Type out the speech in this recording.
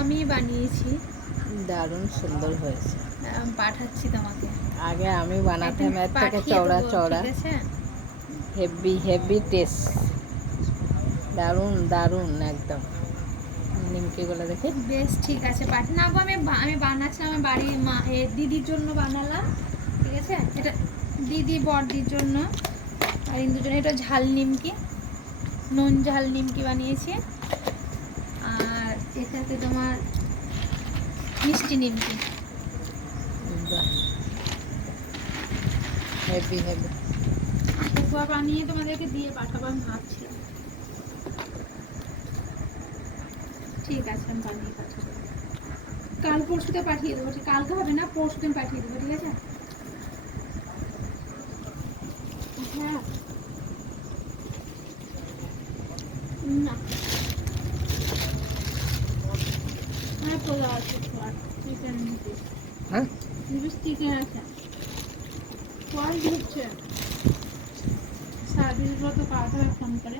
আমি বানিয়েছি। দারুণ সুন্দর হয়েছে। পাঠাচ্ছি তোমাকে। আগে আমি বানাতাম এর থেকে পাঠিয়ে চওড়া দেবো, চওড়া, ঠিক আছে? হেভি হেভি টেস্ট, দারুণ দারুণ একদম। নিমকিগুলো দেখি। বেশ ঠিক আছে, না গো, আমি বানাচ্ছিলাম আমার বাড়ির দিদির জন্য বানালাম, ঠিক আছে? এটা দিদি বড়দির জন্য আর ইন্দুর জন্য। এটা ঝাল নিমকি, নুন ঝাল নিমকি বানিয়েছি। আর এটাতে তোমার মিষ্টি নিমকি। Heavy heavy. এরপর বানিয়ে তোমাদেরকে দিয়ে পাঠাবো, আমি ভাবছিলাম। ঠিক আছে, আমি বানিয়ে পাঠাবো। কাল পরশুতে পাঠিয়ে দেবো, ঠিক কালকে হবে না, পরশু দিন পাঠিয়ে দেবো, ঠিক আছে? হ্যাঁ, না হ্যাঁ, চলে আসছে। চিকেন নিবি? হ্যাঁ, চিকেন আছে, কল ঢুকছে। সারাদিন তো কাজ হয় ফোন করে।